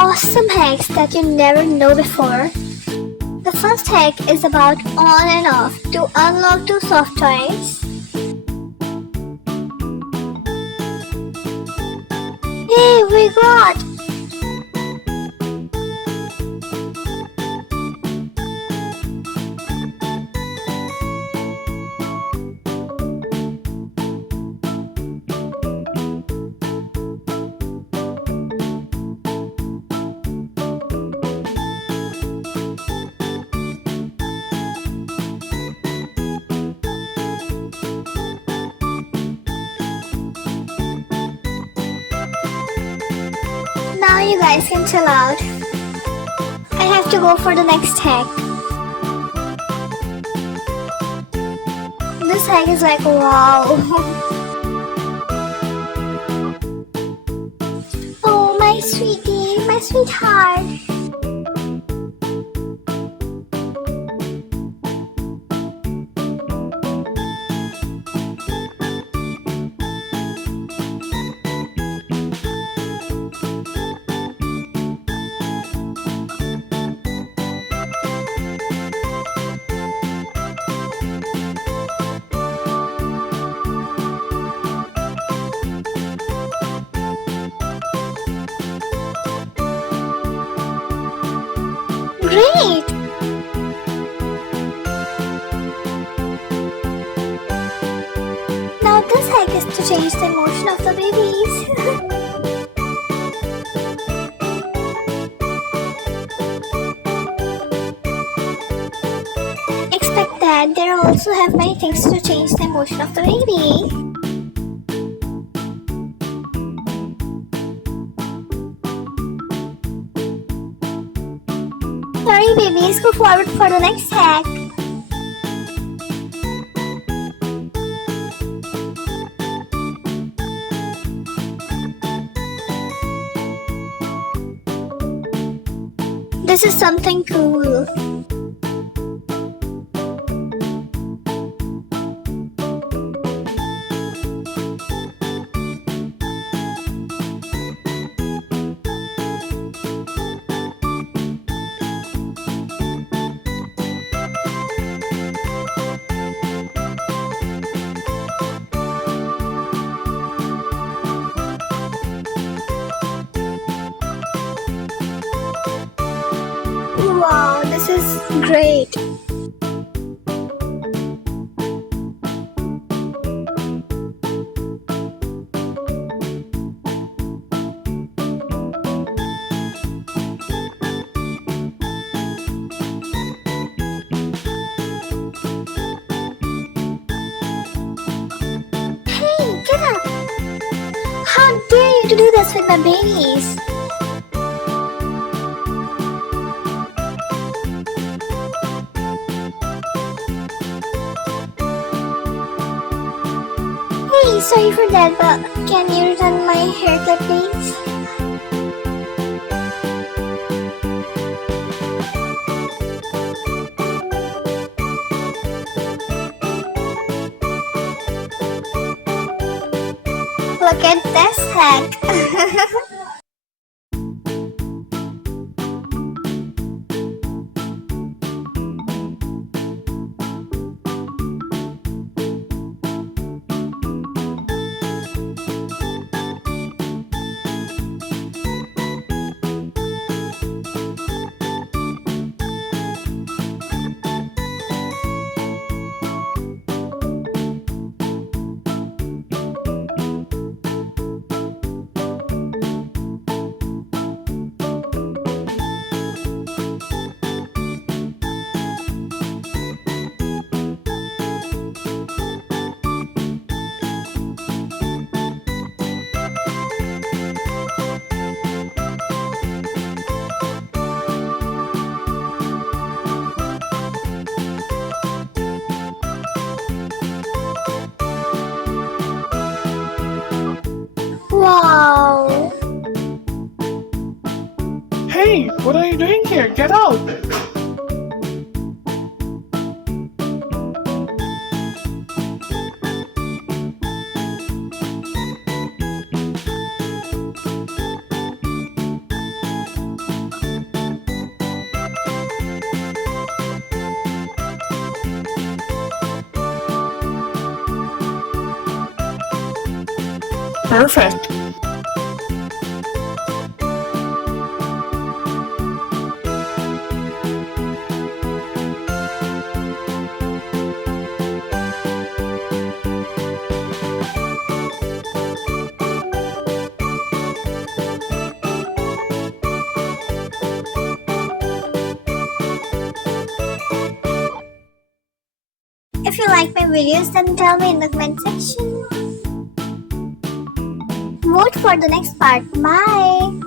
awesome hacks that you never know before. The first hack is about on and off to unlock two soft toys. Hey, we got! Now you guys can chill out. I have to go for the next hack. This hack is like wow. Oh, my sweetie, my sweetheart. Great! Now this hack is to change the emotion of the babies. Expect that they also have many things to change the emotion of the baby. Sorry babies, go forward for the next hack. This is something cool. Wow, this is great. Hey, get up! How dare you to do this with my babies? Hey, sorry for that, but can you return my haircut, please? Look at this hack. Wow! Hey, what are you doing here? Get out! Perfect. If you like my videos, then tell me in the comment section. Vote for the next part. Bye.